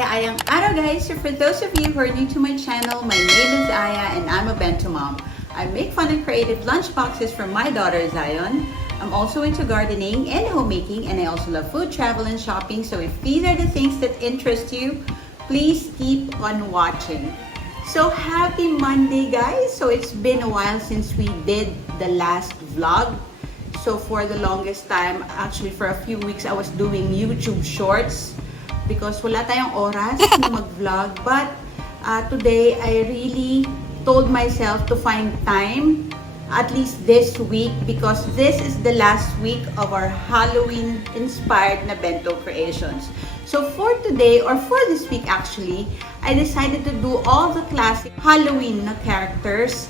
Kaayaayang araw guys! So for those of you who are new to my channel, my name is Aya and I'm a Bento mom. I make fun and creative lunchboxes for my daughter Zion. I'm also into gardening and homemaking, and I also love food, travel, and shopping. So if these are the things that interest you, please keep on watching. So happy Monday guys! So it's been a while since we did the last vlog. So for the longest time, actually for a few weeks, I was doing YouTube shorts because wala tayong oras na mag-vlog. But today, I really told myself to find time, at least this week, because this is the last week of our Halloween-inspired na bento creations. So for today, or for this week actually, I decided to do all the classic Halloween na characters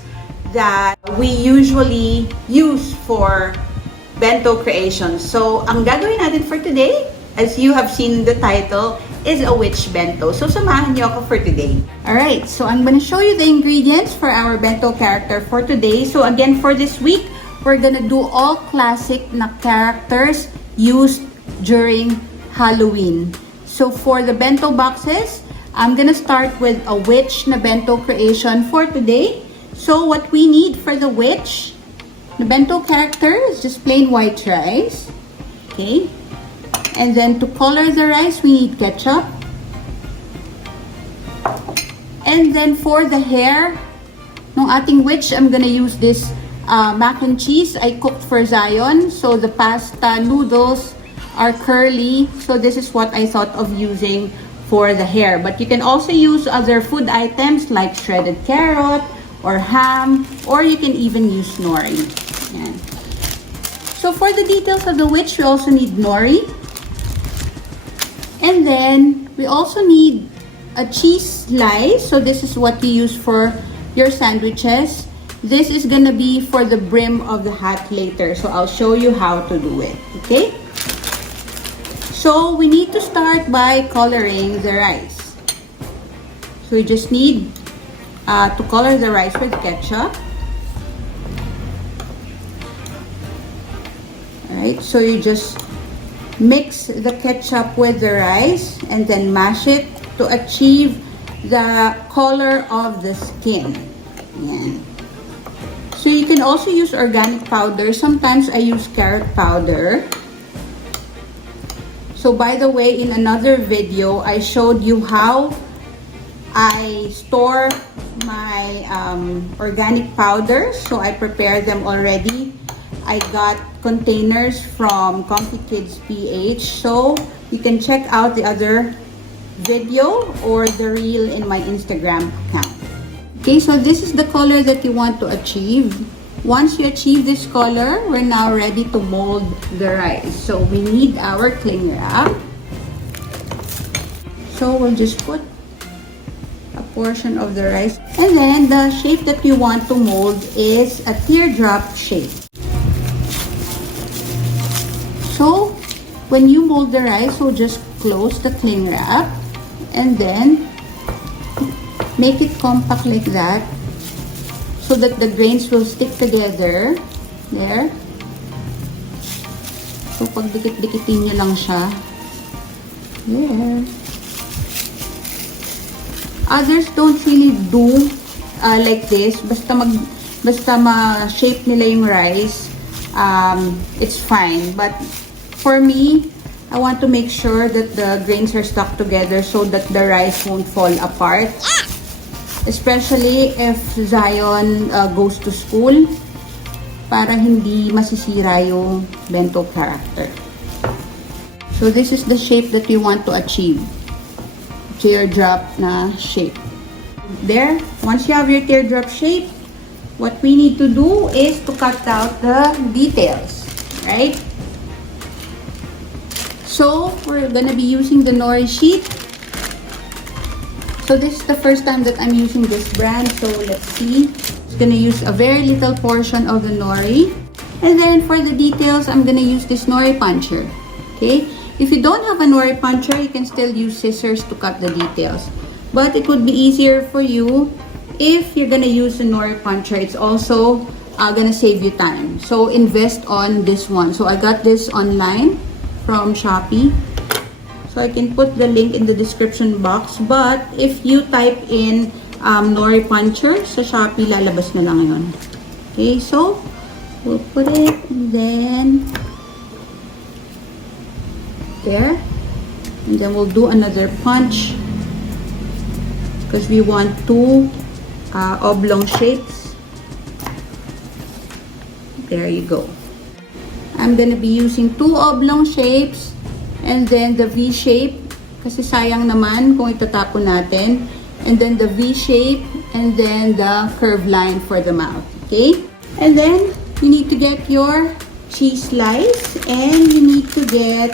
that we usually use for bento creations. So, ang gagawin natin for today, as you have seen the title, is a witch bento. So, samahan niyo ako for today. Alright, so I'm gonna show you the ingredients for our bento character for today. So, again, for this week, we're gonna do all classic na characters used during Halloween. So, for the bento boxes, I'm gonna start with a witch na bento creation for today. So, what we need for the witch the bento character is just plain white rice. Okay. And then to color the rice, we need ketchup. And then for the hair, ng ating witch, I'm gonna use this mac and cheese I cooked for Zion. So the pasta noodles are curly. So this is what I thought of using for the hair. But you can also use other food items like shredded carrot or ham, or you can even use nori. Yan. So for the details of the witch, we also need nori. And then we also need a cheese slice. So this is what you use for your sandwiches. This is gonna be for the brim of the hat later. So I'll show you how to do it. Okay? So we need to start by coloring the rice. So we just need to color the rice with ketchup. Alright, so you just mix the ketchup with the rice and then mash it to achieve the color of the skin. Yan. So you can also use organic powder. Sometimes I use carrot powder. So by the way, in another video, I showed you how I store my organic powders. So I prepared them already. I got containers from Comfy Kids PH. So you can check out the other video or the reel in my Instagram account. Okay, so this is the color that you want to achieve. Once you achieve this color, we're now ready to mold the rice. So we need our cling wrap. So we'll just put a portion of the rice. And then the shape that you want to mold is a teardrop shape. So when you mold the rice, we'll just close the cling wrap and then make it compact like that so that the grains will stick together. There. So pag dikit-dikitin nyo lang siya. There. Others don't really do like this. Basta ma-shape nila yung rice, it's fine. But for me, I want to make sure that the grains are stuck together so that the rice won't fall apart. Especially if Zion goes to school, para hindi masisira yung bento character. So this is the shape that we want to achieve. Teardrop na shape. There, once you have your teardrop shape, what we need to do is to cut out the details, right? So we're gonna be using the nori sheet. So this is the first time that I'm using this brand, so let's see. I'm gonna use a very little portion of the nori. And then for the details, I'm gonna use this nori puncher. Okay? If you don't have a nori puncher, you can still use scissors to cut the details. But it would be easier for you if you're gonna use a nori puncher. It's also gonna save you time. So invest on this one. So I got this online from Shopee. So I can put the link in the description box. But if you type in nori puncher sa Shopee, lalabas na lang yun. Okay, so we'll put it and then there. And then we'll do another punch because we want two oblong shapes. There you go. I'm gonna be using two oblong shapes and then the V shape kasi sayang naman kung itatapon natin, and then the V shape and then the curved line for the mouth. Okay, and then you need to get your cheese slice and you need to get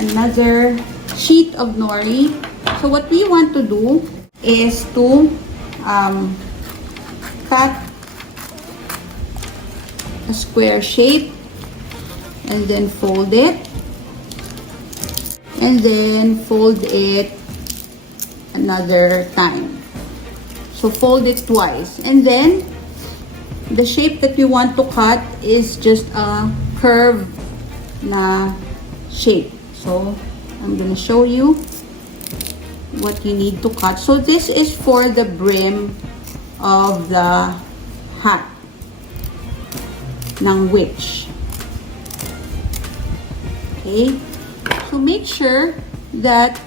another sheet of nori. So what we want to do is to cut a square shape and then fold it and then fold it another time. So fold it twice, and then the shape that we want to cut is just a curve na shape. So I'm gonna show you what you need to cut. So this is for the brim of the hat ng witch. Okay, so make sure that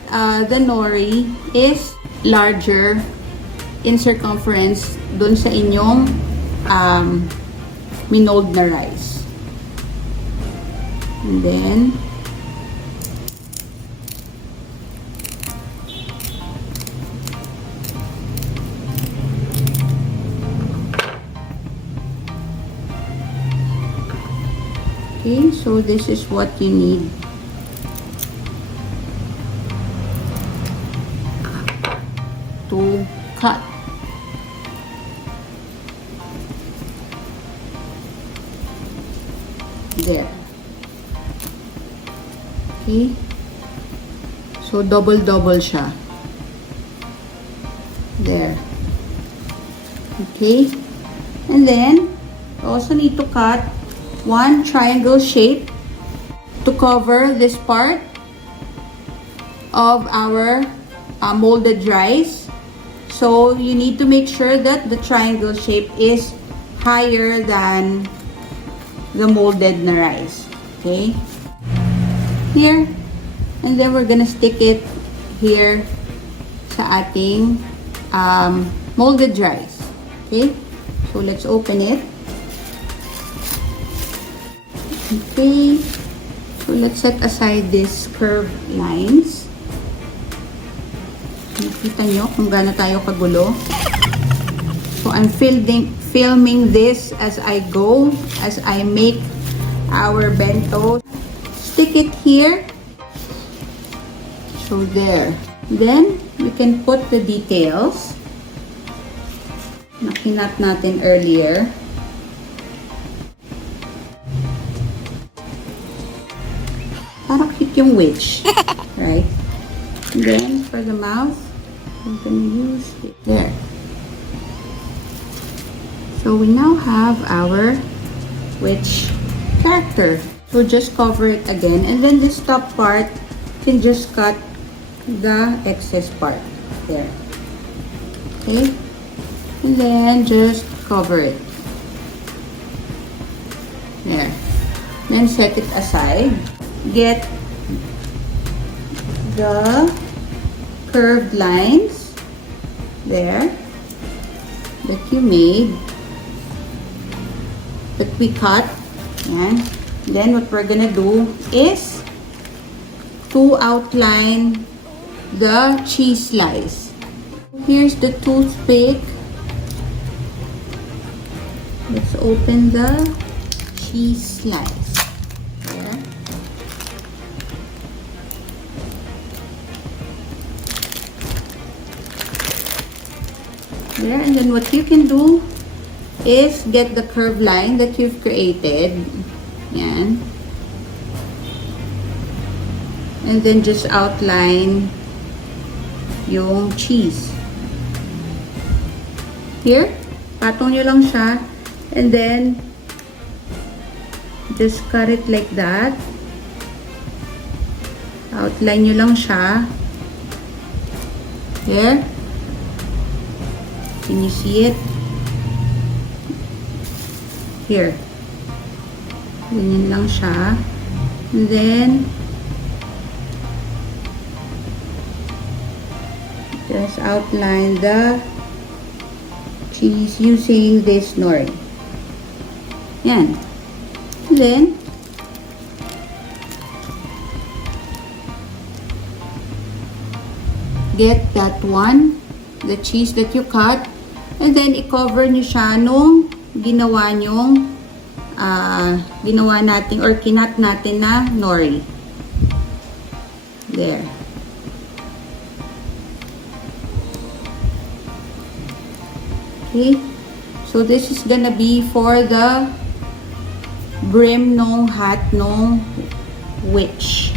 the nori is larger in circumference dun sa inyong minold na rice. And then okay, so this is what you need. To cut. There. Okay. So double siya. There. Okay. And then you also need to cut one triangle shape to cover this part of our molded rice. So you need to make sure that the triangle shape is higher than the molded na rice. Okay, here, and then we're gonna stick it here sa ating molded rice. Okay, so let's open it. Okay, so let's set aside these curved lines. Nakita nyo kung gaano tayo kagulo. So I'm filming this as I go, as I make our bento. Stick it here. So there. Then we can put the details na kinat natin earlier. Parang cute yung witch. Right? And then for the mouth, I'm gonna use it there. So we now have our witch character. So just cover it again, and then this top part can just cut the excess part there. Okay, and then just cover it there. Then set it aside. Get the curved lines there that you made, that we cut. Yan. Then what we're gonna do is to outline the cheese slice. Here's the toothpick. Let's open the cheese slice. There. There, and then what you can do is get the curved line that you've created. Yan. And then just outline yung cheese. Here, patong nyo lang siya. And then, just cut it like that. Outline nyo lang siya. There. Can you see it? Here. Ganyan lang siya. And then, just outline the cheese using this nori. Yan. And then, get that one, the cheese that you cut, and then i-cover nyo siya nung ginawa nyong ginawa natin or kinat natin na nori. There. Okay. So this is gonna be for the brim nung hat nung witch.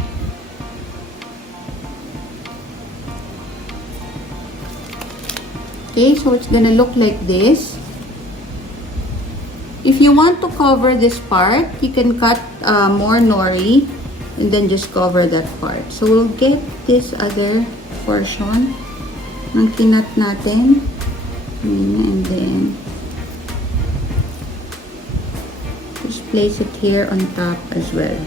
Okay, so it's gonna look like this. If you want to cover this part, you can cut more nori and then just cover that part. So we'll get this other portion ng kinat natin. And then just place it here on top as well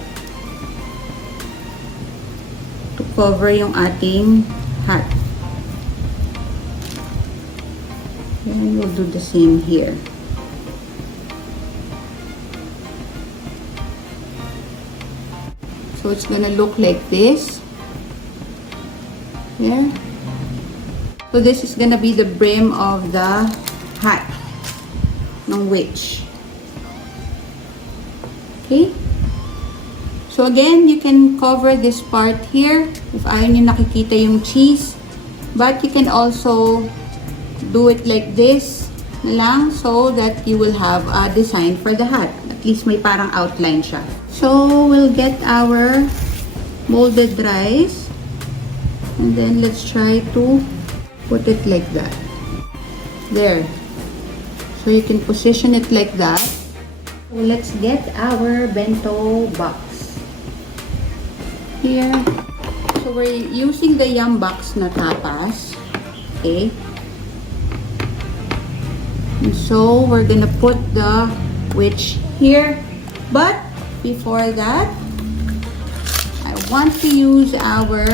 to cover yung ating hat. And we'll do the same here. So it's gonna look like this. Yeah. So this is gonna be the brim of the hat ng witch. Okay. So again, you can cover this part here if ayaw nyo nakikita yung cheese. But you can also do it like this lang so that you will have a design for the hat. At least may parang outline siya. So we'll get our molded rice and then let's try to put it like that. There. So you can position it like that. So let's get our bento box. Here. So we're using the yum box na tapas. Okay. And so we're gonna put the witch here. But before that, I want to use our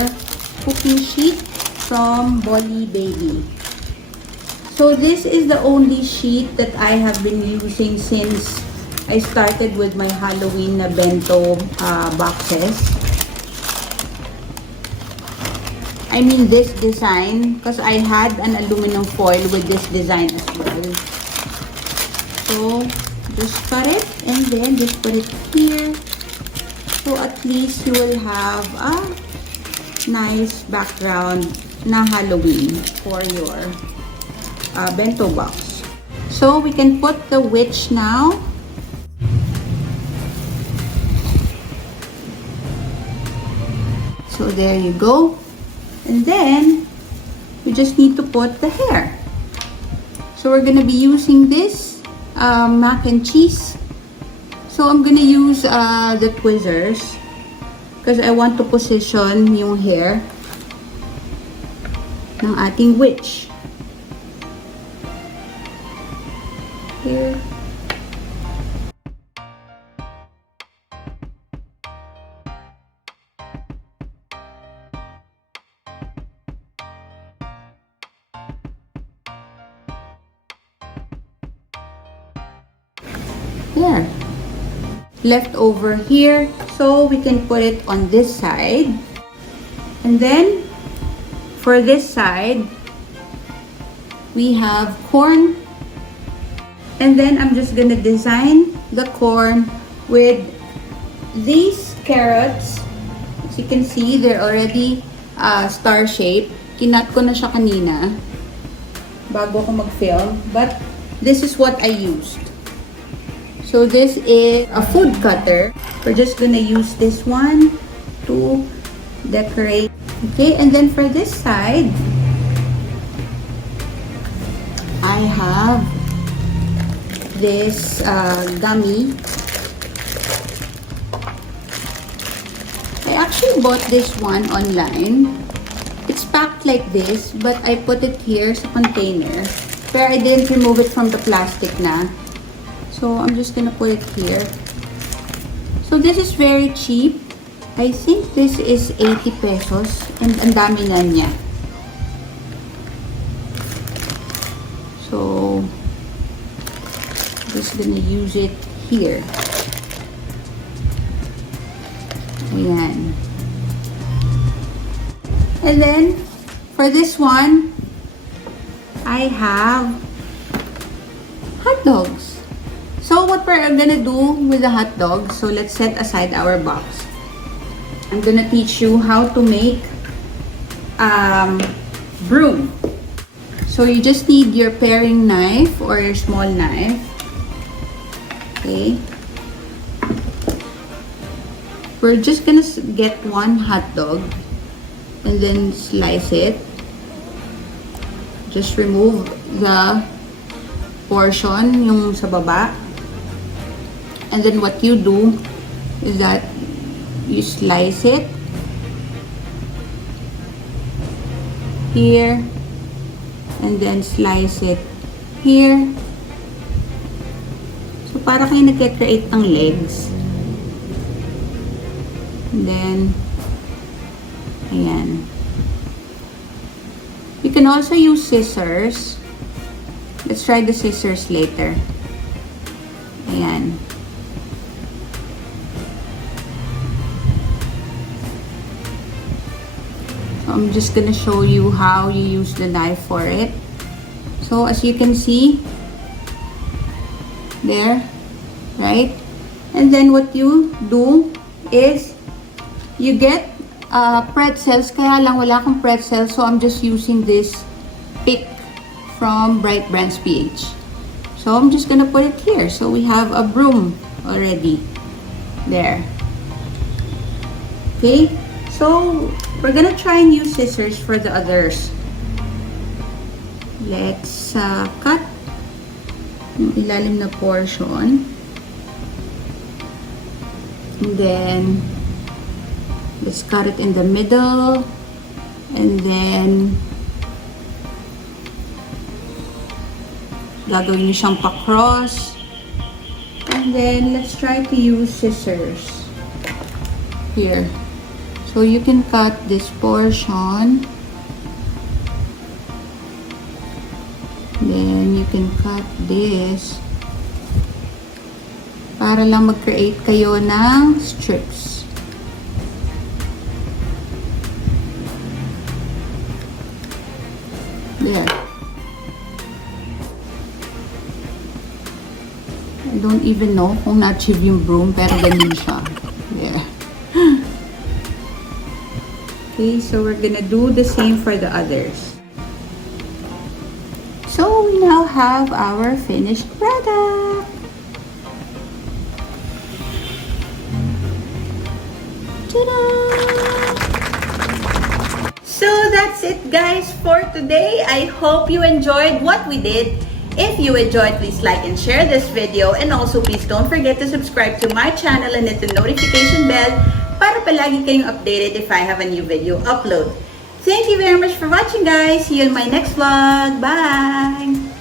cooking sheet from Bolly Baby. So this is the only sheet that I have been using since I started with my Halloween na bento boxes. I mean this design because I had an aluminum foil with this design as well. So just cut it and then just put it here. So at least you will have a nice background na Halloween for your bento box. So we can put the witch now. So there you go. And then we just need to put the hair. So we're gonna be using this mac and cheese. So I'm gonna use the tweezers because I want to position yung hair ng ating witch. Here. There. Left over here, so we can put it on this side. And then for this side we have corn, and then I'm just gonna design the corn with these carrots. As you can see, they're already star shape. Kinat ko na siya kanina bago ko mag-film, but this is what I used. So this is a food cutter. We're just gonna use this one to decorate. Okay, and then for this side, I have this gummy. I actually bought this one online. It's packed like this, but I put it here sa container. Pero I didn't remove it from the plastic na. So, I'm just gonna put it here. So, this is very cheap. I think this is 80 pesos. And ang dami na niya. So, I'm just gonna use it here. Ayan. And then, for this one, I have hot dogs. So, what we're gonna do with the hot dogs, so let's set aside our box. I'm gonna teach you how to make broom. So, you just need your paring knife or your small knife. Okay. We're just gonna get one hot dog and then slice it. Just remove the portion, yung sa baba. And then what you do is that you slice it here and then slice it here. So para kayo nagke-create ng legs. And then, ayan. You can also use scissors. Let's try the scissors later. Ayan. So, I'm just gonna show you how you use the knife for it. So, as you can see, there, right? And then what you do is, you get pretzels, kaya lang wala akong pretzels, so I'm just using this pick from Bright Brands PH. So I'm just gonna put it here. So we have a broom already there. Okay, so we're gonna try and use scissors for the others. Let's cut yung ilalim na portion. And then let's cut it in the middle, and then gagawin niyo siyang pa-cross, and then let's try to use scissors here. So you can cut this portion, then you can cut this para lang mag-create kayo ng strips. There. I don't even know kung na-achieve yung broom, pero ganun siya. There. Okay, so we're gonna do the same for the others. So we now have our finished product. Ta-da! So that's it guys for today. I hope you enjoyed what we did. If you enjoyed, please like and share this video, and also please don't forget to subscribe to my channel and hit the notification bell para palagi kayong updated if I have a new video upload. Thank you very much for watching guys. See you in my next vlog. Bye!